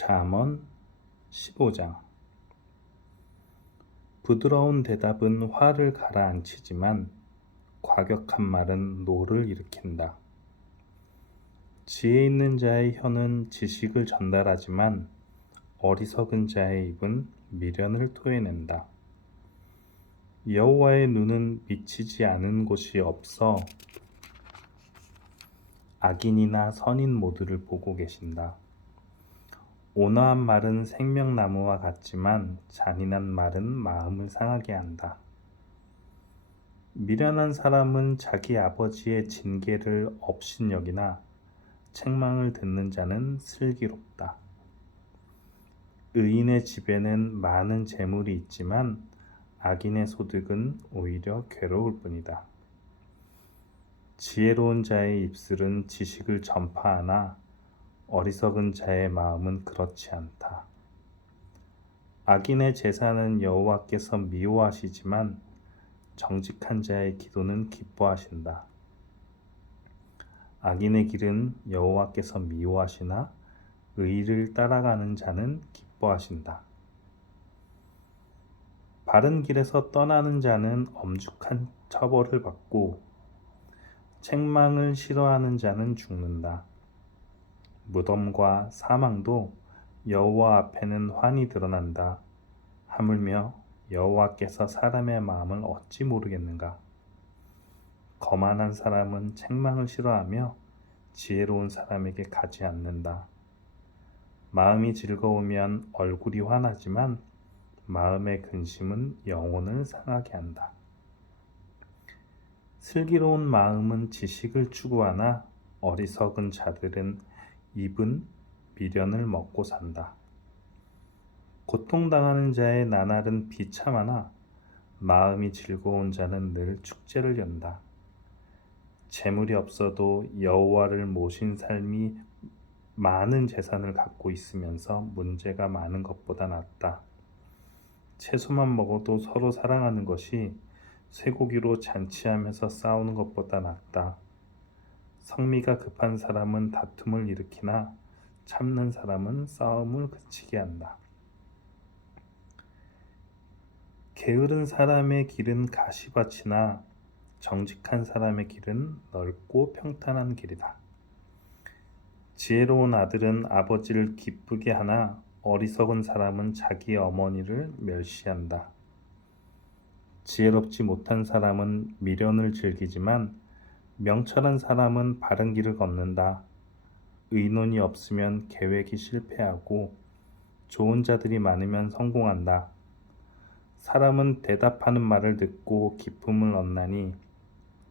잠언 15장. 부드러운 대답은 화를 가라앉히지만 과격한 말은 노를 일으킨다. 지혜 있는 자의 혀는 지식을 전달하지만 어리석은 자의 입은 미련을 토해낸다. 여호와의 눈은 미치지 않은 곳이 없어 악인이나 선인 모두를 보고 계신다. 온화한 말은 생명나무와 같지만 잔인한 말은 마음을 상하게 한다. 미련한 사람은 자기 아버지의 징계를 업신여기나 책망을 듣는 자는 슬기롭다. 의인의 집에는 많은 재물이 있지만 악인의 소득은 오히려 괴로울 뿐이다. 지혜로운 자의 입술은 지식을 전파하나 어리석은 자의 마음은 그렇지 않다. 악인의 제사는 여호와께서 미워하시지만 정직한 자의 기도는 기뻐하신다. 악인의 길은 여호와께서 미워하시나 의를 따라가는 자는 기뻐하신다. 바른 길에서 떠나는 자는 엄중한 처벌을 받고 책망을 싫어하는 자는 죽는다. 무덤과 사망도 여호와 앞에는 환히 드러난다. 하물며 여호와께서 사람의 마음을 어찌 모르겠는가? 거만한 사람은 책망을 싫어하며 지혜로운 사람에게 가지 않는다. 마음이 즐거우면 얼굴이 환하지만 마음의 근심은 영혼을 상하게 한다. 슬기로운 마음은 지식을 추구하나 어리석은 자들은 입은 미련을 먹고 산다. 고통당하는 자의 나날은 비참하나 마음이 즐거운 자는 늘 축제를 연다. 재물이 없어도 여호와를 모신 삶이 많은 재산을 갖고 있으면서 문제가 많은 것보다 낫다. 채소만 먹어도 서로 사랑하는 것이 쇠고기로 잔치하면서 싸우는 것보다 낫다. 성미가 급한 사람은 다툼을 일으키나 참는 사람은 싸움을 그치게 한다. 게으른 사람의 길은 가시밭이나 정직한 사람의 길은 넓고 평탄한 길이다. 지혜로운 아들은 아버지를 기쁘게 하나 어리석은 사람은 자기 어머니를 멸시한다. 지혜롭지 못한 사람은 미련을 즐기지만 명철한 사람은 바른 길을 걷는다. 의논이 없으면 계획이 실패하고 좋은 자들이 많으면 성공한다. 사람은 대답하는 말을 듣고 기쁨을 얻나니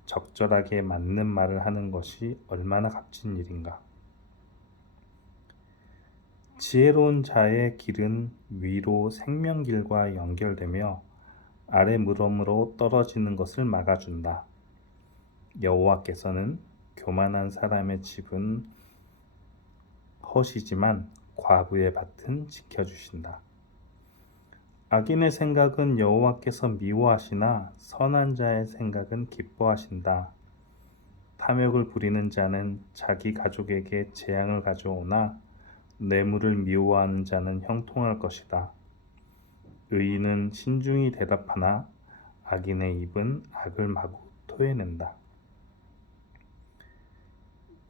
적절하게 맞는 말을 하는 것이 얼마나 값진 일인가. 지혜로운 자의 길은 위로 생명길과 연결되며 아래 무덤으로 떨어지는 것을 막아준다. 여호와께서는 교만한 사람의 집은 헛이지만 과부의 밭은 지켜주신다. 악인의 생각은 여호와께서 미워하시나 선한 자의 생각은 기뻐하신다. 탐욕을 부리는 자는 자기 가족에게 재앙을 가져오나 뇌물을 미워하는 자는 형통할 것이다. 의인은 신중히 대답하나 악인의 입은 악을 마구 토해낸다.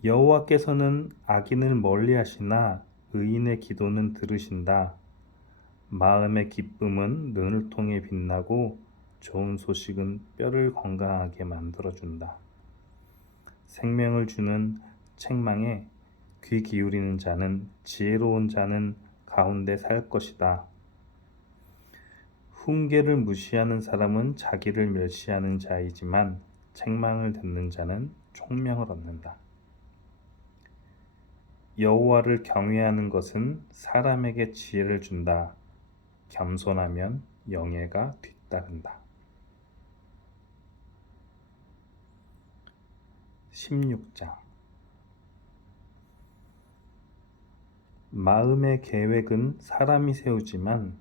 여호와께서는 악인을 멀리하시나 의인의 기도는 들으신다. 마음의 기쁨은 눈을 통해 빛나고 좋은 소식은 뼈를 건강하게 만들어준다. 생명을 주는 책망에 귀 기울이는 자는 지혜로운 자는 가운데 살 것이다. 훈계를 무시하는 사람은 자기를 멸시하는 자이지만 책망을 듣는 자는 총명을 얻는다. 여호와를 경외하는 것은 사람에게 지혜를 준다. 겸손하면 영예가 뒤따른다. 16장. 마음의 계획은 사람이 세우지만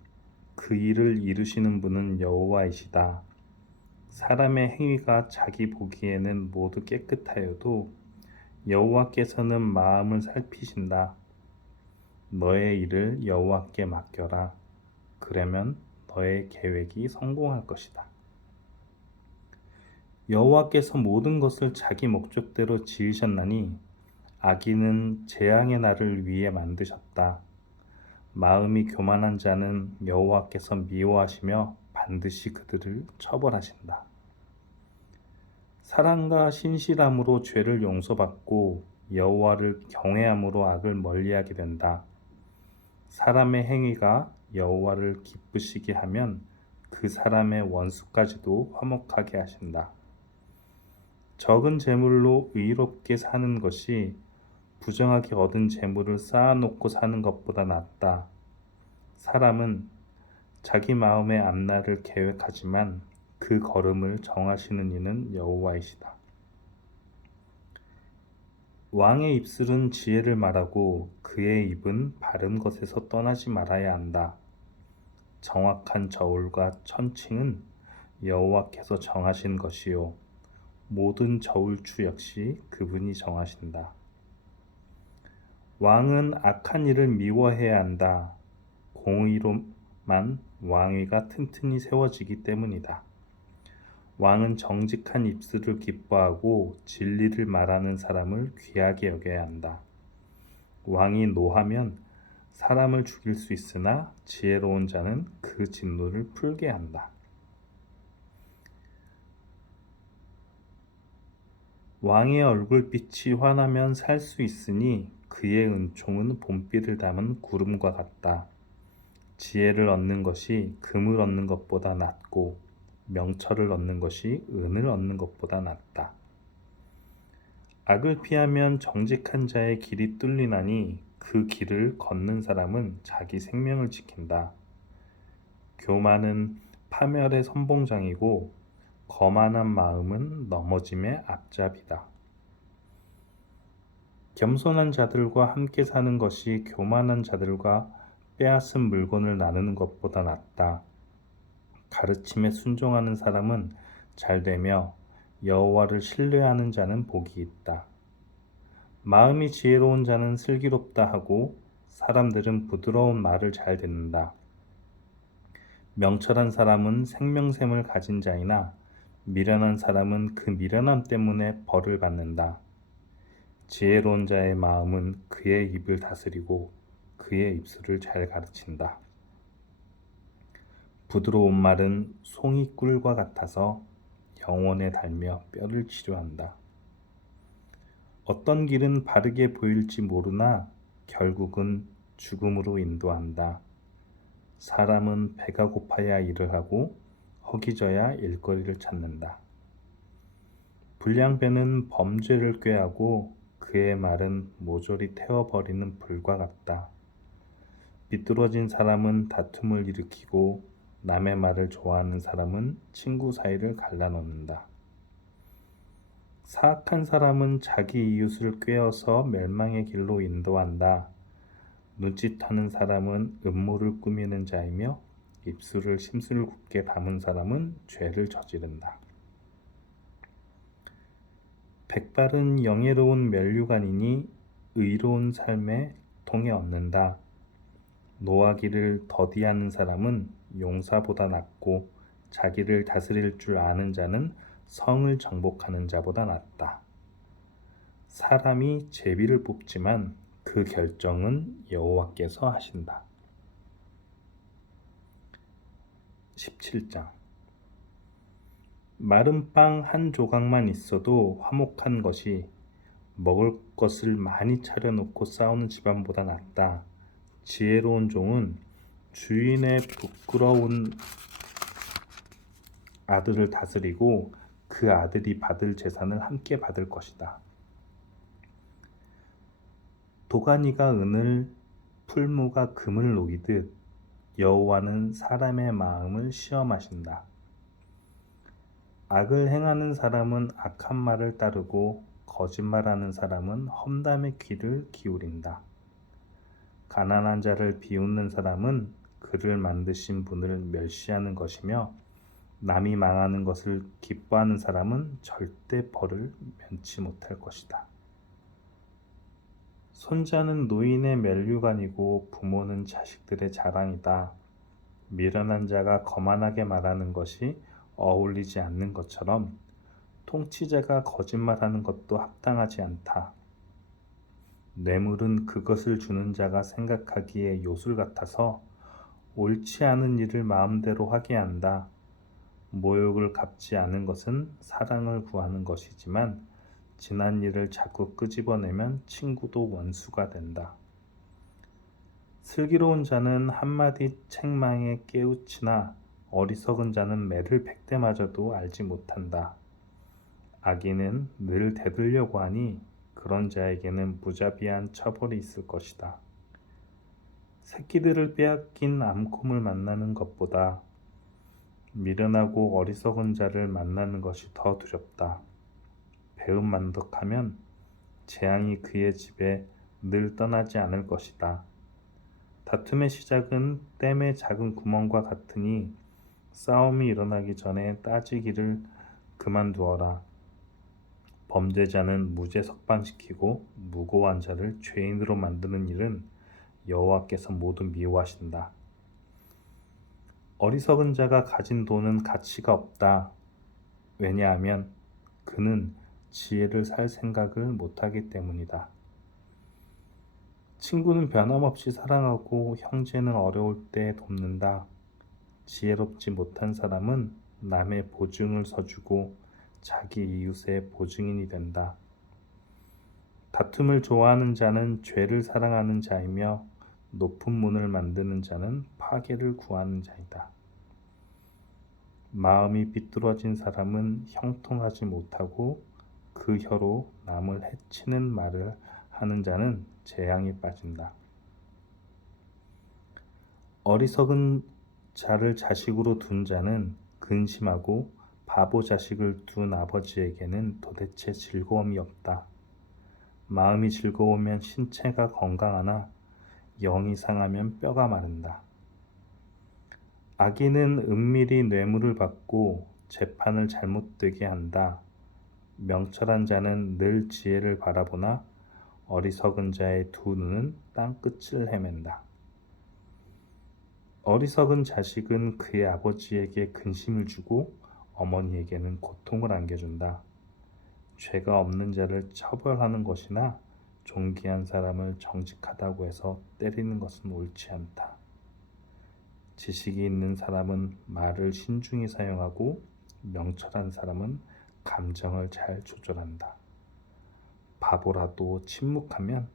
그 일을 이루시는 분은 여호와이시다. 사람의 행위가 자기 보기에는 모두 깨끗하여도 여호와께서는 마음을 살피신다. 너의 일을 여호와께 맡겨라. 그러면 너의 계획이 성공할 것이다. 여호와께서 모든 것을 자기 목적대로 지으셨나니 악인은 재앙의 날을 위해 만드셨다. 마음이 교만한 자는 여호와께서 미워하시며 반드시 그들을 처벌하신다. 사랑과 신실함으로 죄를 용서받고 여호와를 경외함으로 악을 멀리하게 된다. 사람의 행위가 여호와를 기쁘시게 하면 그 사람의 원수까지도 화목하게 하신다. 적은 재물로 의롭게 사는 것이 부정하게 얻은 재물을 쌓아놓고 사는 것보다 낫다. 사람은 자기 마음의 앞날을 계획하지만 그 걸음을 정하시는 이는 여호와이시다. 왕의 입술은 지혜를 말하고 그의 입은 바른 것에서 떠나지 말아야 한다. 정확한 저울과 천칭은 여호와께서 정하신 것이요 모든 저울추 역시 그분이 정하신다. 왕은 악한 일을 미워해야 한다. 공의로만 왕위가 튼튼히 세워지기 때문이다. 왕은 정직한 입술을 기뻐하고 진리를 말하는 사람을 귀하게 여겨야 한다. 왕이 노하면 사람을 죽일 수 있으나 지혜로운 자는 그 진노를 풀게 한다. 왕의 얼굴빛이 환하면 살 수 있으니 그의 은총은 봄비를 담은 구름과 같다. 지혜를 얻는 것이 금을 얻는 것보다 낫고 명철을 얻는 것이 은을 얻는 것보다 낫다. 악을 피하면 정직한 자의 길이 뚫리나니 그 길을 걷는 사람은 자기 생명을 지킨다. 교만은 파멸의 선봉장이고 거만한 마음은 넘어짐의 앞잡이다. 겸손한 자들과 함께 사는 것이 교만한 자들과 빼앗은 물건을 나누는 것보다 낫다. 가르침에 순종하는 사람은 잘되며 여호와를 신뢰하는 자는 복이 있다. 마음이 지혜로운 자는 슬기롭다 하고 사람들은 부드러운 말을 잘 듣는다. 명철한 사람은 생명샘을 가진 자이나 미련한 사람은 그 미련함 때문에 벌을 받는다. 지혜로운 자의 마음은 그의 입을 다스리고 그의 입술을 잘 가르친다. 부드러운 말은 송이 꿀과 같아서 영혼에 달며 뼈를 치료한다. 어떤 길은 바르게 보일지 모르나 결국은 죽음으로 인도한다. 사람은 배가 고파야 일을 하고 허기져야 일거리를 찾는다. 불량배는 범죄를 꾀하고 그의 말은 모조리 태워버리는 불과 같다. 비뚤어진 사람은 다툼을 일으키고 남의 말을 좋아하는 사람은 친구 사이를 갈라놓는다. 사악한 사람은 자기 이웃을 꾀어서 멸망의 길로 인도한다. 눈짓하는 사람은 음모를 꾸미는 자이며 입술을 심술궂게 담은 사람은 죄를 저지른다. 백발은 영예로운 면류관이니 의로운 삶에 통해 얻는다. 노하기를 더디하는 사람은 용사보다 낫고 자기를 다스릴 줄 아는 자는 성을 정복하는 자보다 낫다. 사람이 제비를 뽑지만 그 결정은 여호와께서 하신다. 17장 마른 빵 한 조각만 있어도 화목한 것이 먹을 것을 많이 차려놓고 싸우는 집안보다 낫다. 지혜로운 종은 주인의 부끄러운 아들을 다스리고 그 아들이 받을 재산을 함께 받을 것이다. 도가니가 은을 풀무가 금을 녹이듯 여호와는 사람의 마음을 시험하신다. 악을 행하는 사람은 악한 말을 따르고 거짓말하는 사람은 험담의 귀를 기울인다. 가난한 자를 비웃는 사람은 그를 만드신 분을 멸시하는 것이며 남이 망하는 것을 기뻐하는 사람은 절대 벌을 면치 못할 것이다. 손자는 노인의 면류관이고 부모는 자식들의 자랑이다. 미련한 자가 거만하게 말하는 것이 어울리지 않는 것처럼 통치자가 거짓말하는 것도 합당하지 않다. 뇌물은 그것을 주는 자가 생각하기에 요술 같아서 옳지 않은 일을 마음대로 하게 한다. 모욕을 갚지 않은 것은 사랑을 구하는 것이지만 지난 일을 자꾸 끄집어내면 친구도 원수가 된다. 슬기로운 자는 한마디 책망에 깨우치나 어리석은 자는 매를 100대 맞아도 알지 못한다. 악인은 늘 대들려고 하니 그런 자에게는 무자비한 처벌이 있을 것이다. 새끼들을 빼앗긴 암곰을 만나는 것보다 미련하고 어리석은 자를 만나는 것이 더 두렵다. 배은만덕하면 재앙이 그의 집에 늘 떠나지 않을 것이다. 다툼의 시작은 댐의 작은 구멍과 같으니 싸움이 일어나기 전에 따지기를 그만두어라. 범죄자는 무죄 석방시키고 무고한 자를 죄인으로 만드는 일은 여호와께서 모두 미워하신다. 어리석은 자가 가진 돈은 가치가 없다. 왜냐하면 그는 지혜를 살 생각을 못하기 때문이다. 친구는 변함없이 사랑하고 형제는 어려울 때 돕는다. 지혜롭지 못한 사람은 남의 보증을 서주고 자기 이웃의 보증인이 된다. 다툼을 좋아하는 자는 죄를 사랑하는 자이며 높은 문을 만드는 자는 파괴를 구하는 자이다. 마음이 비뚤어진 사람은 형통하지 못하고 그 혀로 남을 해치는 말을 하는 자는 재앙에 빠진다. 어리석은 자를 자식으로 둔 자는 근심하고 바보 자식을 둔 아버지에게는 도대체 즐거움이 없다. 마음이 즐거우면 신체가 건강하나 영이 상하면 뼈가 마른다. 악인은 은밀히 뇌물을 받고 재판을 잘못되게 한다. 명철한 자는 늘 지혜를 바라보나 어리석은 자의 두 눈은 땅끝을 헤맨다. 어리석은 자식은 그의 아버지에게 근심을 주고 어머니에게는 고통을 안겨준다. 죄가 없는 자를 처벌하는 것이나 존귀한 사람을 정직하다고 해서 때리는 것은 옳지 않다. 지식이 있는 사람은 말을 신중히 사용하고 명철한 사람은 감정을 잘 조절한다. 바보라도 침묵하면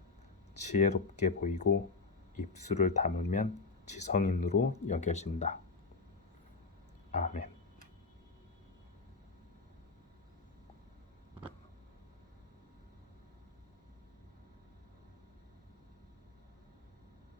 지혜롭게 보이고 입술을 다물면 지성인으로 여겨진다. 아멘.